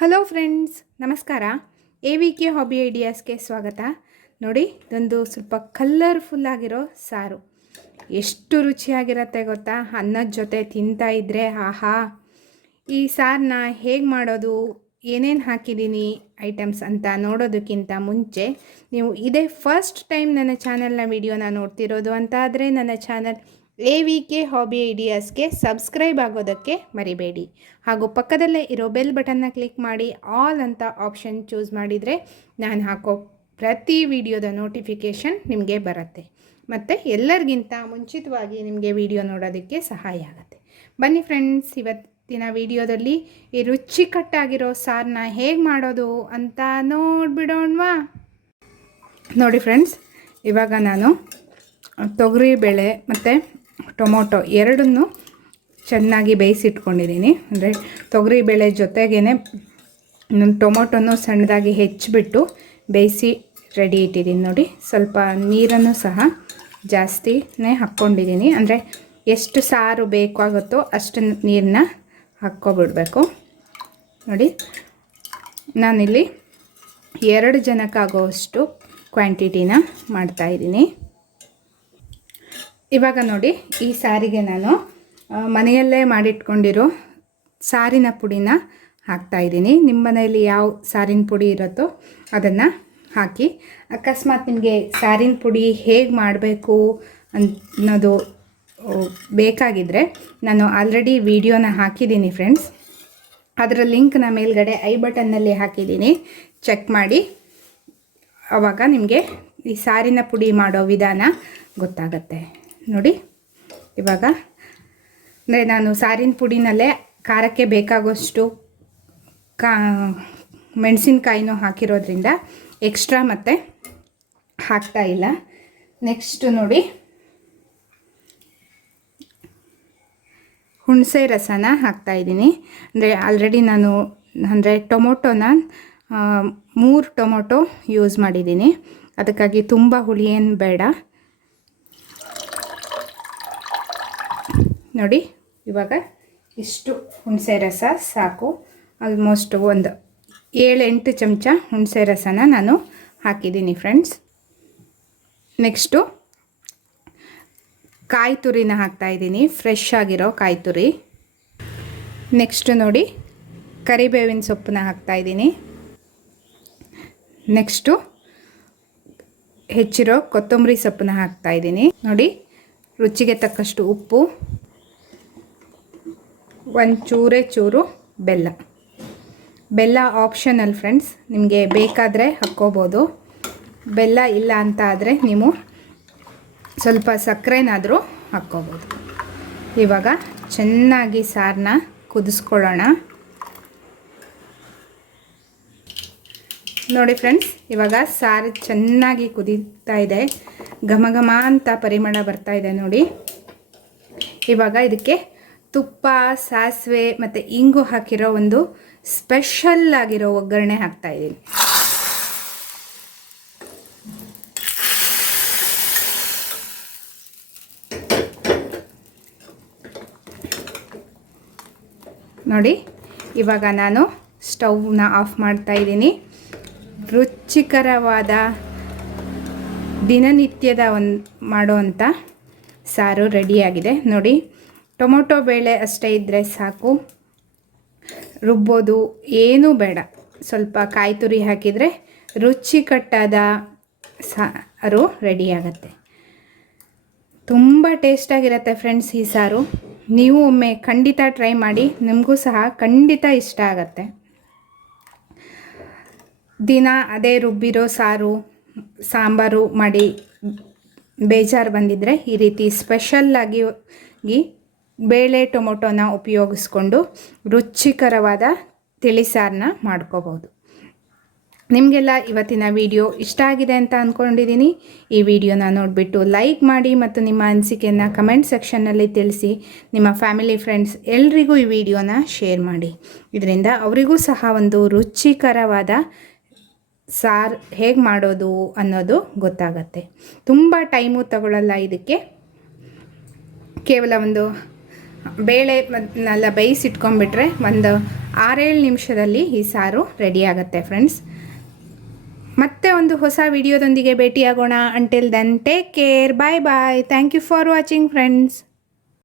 Hello friends ನಮಸ್ಕಾರ. A V K hobby ಐಡಿಯಾಸ್ಗೆ ಸ್ವಾಗತ. ನೋಡಿ, ಇದೊಂದು ಸ್ವಲ್ಪ ಕಲರ್ಫುಲ್ ಆಗಿರೋ ಸಾರು. ಎಷ್ಟು ರುಚಿಯಾಗಿರತ್ತೆ ಗೊತ್ತಾ? ಅನ್ನದ ಜೊತೆ ತಿಂತಾ ಇದ್ದರೆ ಆಹಾ. ಈ ಸಾರನ್ನ ಹೇಗೆ ಮಾಡೋದು? ಏನೇನು ಹಾಕಿದ್ದೀನಿ ಐಟಮ್ಸ್ ಅಂತ ನೋಡೋದಕ್ಕಿಂತ ಮುಂಚೆ, ನೀವು ಇದೇ ಫಸ್ಟ್ ಟೈಮ್ ನನ್ನ ಚಾನಲ್ನ ವಿಡಿಯೋನ ನೋಡ್ತಿರೋದು ಅಂತ ಆದರೆ ನನ್ನ channel A V K hobby ಐಡಿಯಾಸ್ಗೆ subscribe ಆಗೋದಕ್ಕೆ ಮರಿಬೇಡಿ. ಹಾಗೂ ಪಕ್ಕದಲ್ಲೇ ಇರೋ ಬೆಲ್ ಬಟನ್ನ ಕ್ಲಿಕ್ ಮಾಡಿ ಆಲ್ ಅಂತ ಆಪ್ಷನ್ ಚೂಸ್ ಮಾಡಿದರೆ ನಾನು ಹಾಕೋ ಪ್ರತಿ ವಿಡಿಯೋದ ನೋಟಿಫಿಕೇಷನ್ ನಿಮಗೆ ಬರುತ್ತೆ. ಮತ್ತು ಎಲ್ಲರಿಗಿಂತ ಮುಂಚಿತವಾಗಿ ನಿಮಗೆ ವಿಡಿಯೋ ನೋಡೋದಕ್ಕೆ ಸಹಾಯ ಆಗುತ್ತೆ. ಬನ್ನಿ ಫ್ರೆಂಡ್ಸ್ ಇವತ್ತಿನ ವಿಡಿಯೋದಲ್ಲಿ ಈ ರುಚಿಕಟ್ಟಾಗಿರೋ ಸಾರನ್ನ ಹೇಗೆ ಮಾಡೋದು ಅಂತ ನೋಡಿಬಿಡೋಣವಾ? ನೋಡಿ ಫ್ರೆಂಡ್ಸ್ ಇವಾಗ ನಾನು ತೊಗರಿ, ಬೇಳೆ ಮತ್ತು ಟೊಮೊಟೊ ಎರಡನ್ನು ಚೆನ್ನಾಗಿ ಬೇಯಿಸಿಟ್ಕೊಂಡಿದ್ದೀನಿ. ಅಂದರೆ ತೊಗರಿ ಬೇಳೆ ಜೊತೆಗೇ ಟೊಮೊಟೊನು ಸಣ್ಣದಾಗಿ ಹೆಚ್ಚಿಬಿಟ್ಟು ಬೇಯಿಸಿ ರೆಡಿ ಇಟ್ಟಿದ್ದೀನಿ ನೋಡಿ. ಸ್ವಲ್ಪ ನೀರನ್ನು ಸಹ ಜಾಸ್ತಿನೇ ಹಾಕ್ಕೊಂಡಿದ್ದೀನಿ. ಅಂದರೆ ಎಷ್ಟು ಸಾರು ಬೇಕಾಗುತ್ತೋ ಅಷ್ಟು ನೀರನ್ನ ಹಾಕ್ಕೊಬಿಡಬೇಕು. ನೋಡಿ, ನಾನಿಲ್ಲಿ ಎರಡು ಜನಕ್ಕಾಗೋವಷ್ಟು ಕ್ವಾಂಟಿಟಿನ ಮಾಡ್ತಾಯಿದ್ದೀನಿ ಇವಾಗ ನೋಡಿ ಈ ಸಾರಿಗೆ ನಾನು ಮನೆಯಲ್ಲೇ ಮಾಡಿಟ್ಕೊಂಡಿರೋ ಸಾರಿನ ಪುಡಿನ ಹಾಕ್ತಾಯಿದ್ದೀನಿ ನಿಮ್ಮ ಮನೆಯಲ್ಲಿ ಯಾವ ಸಾರಿನ ಪುಡಿ ಇರುತ್ತೋ ಅದನ್ನು ಹಾಕಿ. ಅಕಸ್ಮಾತ್ ನಿಮಗೆ ಸಾರಿನ ಪುಡಿ ಹೇಗೆ ಮಾಡಬೇಕು ಅನ್ನೋದು ಬೇಕಾಗಿದ್ದರೆ ನಾನು ಆಲ್ರೆಡಿ ವಿಡಿಯೋನ ಹಾಕಿದ್ದೀನಿ ಫ್ರೆಂಡ್ಸ್ ಅದರ ಲಿಂಕ್ನ ಮೇಲ್ಗಡೆ ಐ ಬಟನ್ನಲ್ಲಿ ಹಾಕಿದ್ದೀನಿ. ಚೆಕ್ ಮಾಡಿ. ಆವಾಗ ನಿಮಗೆ ಈ ಸಾರಿನ ಪುಡಿ ಮಾಡೋ ವಿಧಾನ ಗೊತ್ತಾಗತ್ತೆ. ನೋಡಿ, ಇವಾಗ, ಅಂದರೆ ನಾನು ಸಾರಿನ ಪುಡಿನಲ್ಲೇ ಖಾರಕ್ಕೆ ಬೇಕಾಗೋಷ್ಟು ಕಾ, ಮೆಣಸಿನ್ಕಾಯಿನೂ ಹಾಕಿರೋದ್ರಿಂದ ಎಕ್ಸ್ಟ್ರಾ ಮತ್ತೆ ಹಾಕ್ತಾ ಇಲ್ಲ. ನೆಕ್ಸ್ಟು ನೋಡಿ, ಹುಣಸೆ ರಸನ ಹಾಕ್ತಾಯಿದ್ದೀನಿ ಅಂದರೆ ಆಲ್ರೆಡಿ ನಾನು, ಅಂದರೆ ಟೊಮೊಟೊನ ಮೂರು ಟೊಮೊಟೊ ಯೂಸ್ ಮಾಡಿದ್ದೀನಿ. ಅದಕ್ಕಾಗಿ ತುಂಬ ಹುಳಿ ಏನು ಬೇಡ. ನೋಡಿ, ಇವಾಗ ಇಷ್ಟು ಹುಣಸೆ ರಸ ಸಾಕು. ಆಲ್ಮೋಸ್ಟ್ ಒಂದು ಏಳೆಂಟು ಚಮಚ ಹುಣಸೆ ರಸನ ನಾನು ಹಾಕಿದ್ದೀನಿ ಫ್ರೆಂಡ್ಸ್ ನೆಕ್ಸ್ಟು ಕಾಯಿ ತುರಿನ ಹಾಕ್ತಾಯಿದ್ದೀನಿ ಫ್ರೆಶ್ ಆಗಿರೋ ಕಾಯಿ ತುರಿ. ನೆಕ್ಸ್ಟು ನೋಡಿ ಕರಿಬೇವಿನ ಸೊಪ್ಪನ್ನ ಹಾಕ್ತಾಯಿದ್ದೀನಿ ನೆಕ್ಸ್ಟು ಹೆಚ್ಚಿರೋ ಕೊತ್ತಂಬರಿ ಸೊಪ್ಪನ್ನ ಹಾಕ್ತಾಯಿದ್ದೀನಿ ನೋಡಿ, ರುಚಿಗೆ ತಕ್ಕಷ್ಟು ಉಪ್ಪು ಒಂದು ಚೂರೇ ಚೂರು ಬೆಲ್ಲ. ಬೆಲ್ಲ ಆಪ್ಷನಲ್ ಫ್ರೆಂಡ್ಸ್ ನಿಮಗೆ ಬೇಕಾದರೆ ಹಾಕ್ಕೋಬೋದು. ಬೆಲ್ಲ ಇಲ್ಲ ಅಂತ ಆದರೆ ನೀವು ಸ್ವಲ್ಪ ಸಕ್ಕರೆನಾದರೂ ಹಾಕ್ಕೋಬೋದು. ಇವಾಗ ಚೆನ್ನಾಗಿ ಸಾರನ್ನ ಕುದಿಸ್ಕೊಳ್ಳೋಣ. ನೋಡಿ ಫ್ರೆಂಡ್ಸ್ ಇವಾಗ ಸಾರು ಚೆನ್ನಾಗಿ ಕುದೀತಾ ಇದೆ. ಘಮ ಘಮ ಅಂತ ಪರಿಮಳ ಬರ್ತಾ ಇದೆ ನೋಡಿ. ಇವಾಗ ಇದಕ್ಕೆ ತುಪ್ಪ, ಸಾಸಿವೆ ಮತ್ತು ಇಂಗು ಹಾಕಿರೋ ಒಂದು ಸ್ಪೆಷಲ್ ಆಗಿರೋ ಒಗ್ಗರಣೆ ಹಾಕ್ತಾ ಇದ್ದೀನಿ ನೋಡಿ, ಇವಾಗ ನಾನು ಸ್ಟವ್ನ ಆಫ್ ಮಾಡ್ತಾ ಇದ್ದೀನಿ ರುಚಿಕರವಾದ ದಿನನಿತ್ಯದ ಒಂದು ಮಾಡುವಂಥ ಸಾರು ರೆಡಿಯಾಗಿದೆ ನೋಡಿ ಟೊಮೊಟೊ ಬೇಳೆ ಅಷ್ಟೇ ಇದ್ದರೆ ಸಾಕು. ರುಬ್ಬೋದು. ಏನೂ ಬೇಡ. ಸ್ವಲ್ಪ ಕಾಯಿ ತುರಿ ಹಾಕಿದರೆ ರುಚಿಕಟ್ಟಾದ ಸಾರು ರೆಡಿಯಾಗತ್ತೆ ತುಂಬ ಟೇಸ್ಟಾಗಿರುತ್ತೆ ಫ್ರೆಂಡ್ಸ್ ಈ ಸಾರು. ನೀವು ಒಮ್ಮೆ ಖಂಡಿತ ಟ್ರೈ ಮಾಡಿ ನಿಮಗೂ ಸಹ ಖಂಡಿತ ಇಷ್ಟ ಆಗತ್ತೆ. ದಿನ ಅದೇ ರುಬ್ಬಿರೋ ಸಾರು, ಸಾಂಬಾರು ಮಾಡಿ ಬೇಜಾರು ಬಂದಿದ್ದರೆ ಈ ರೀತಿ ಸ್ಪೆಷಲ್ಲಾಗಿ ಬೇಳೆ ಟೊಮೊಟೊನ ಉಪಯೋಗಿಸ್ಕೊಂಡು ರುಚಿಕರವಾದ ತಿಳಿಸಾರನ್ನ ಮಾಡ್ಕೋಬೋದು. ನಿಮಗೆಲ್ಲ ಇವತ್ತಿನ ವಿಡಿಯೋ ಇಷ್ಟ ಆಗಿದೆ ಅಂತ ಅಂದ್ಕೊಂಡಿದ್ದೀನಿ ಈ ವಿಡಿಯೋನ ನೋಡಿಬಿಟ್ಟು ಲೈಕ್ ಮಾಡಿ ಮತ್ತು ನಿಮ್ಮ ಅನಿಸಿಕೆಯನ್ನು ಕಮೆಂಟ್ ಸೆಕ್ಷನ್ನಲ್ಲಿ ತಿಳಿಸಿ. ನಿಮ್ಮ ಫ್ಯಾಮಿಲಿ ಫ್ರೆಂಡ್ಸ್ ಎಲ್ರಿಗೂ ಈ ವಿಡಿಯೋನ ಶೇರ್ ಮಾಡಿ. ಇದರಿಂದ ಅವರಿಗೂ ಸಹ ಒಂದು ರುಚಿಕರವಾದ ಸಾರು ಹೇಗೆ ಮಾಡೋದು ಅನ್ನೋದು ಗೊತ್ತಾಗತ್ತೆ. ತುಂಬ ಟೈಮು ತಗೊಳ್ಳಲ್ಲ ಇದಕ್ಕೆ. ಕೇವಲ ಒಂದು ಬೇಳೆ ಎಲ್ಲ ಬೇಯಿಸಿಟ್ಕೊಂಡ್ಬಿಟ್ರೆ ಒಂದು ಆರೇಳು ನಿಮಿಷದಲ್ಲಿ ಈ ಸಾರು ರೆಡಿ ಆಗುತ್ತೆ ಫ್ರೆಂಡ್ಸ್ ಮತ್ತೆ ಒಂದು ಹೊಸ ವಿಡಿಯೋದೊಂದಿಗೆ ಭೇಟಿಯಾಗೋಣ. Until then take care bye bye thank you for watching friends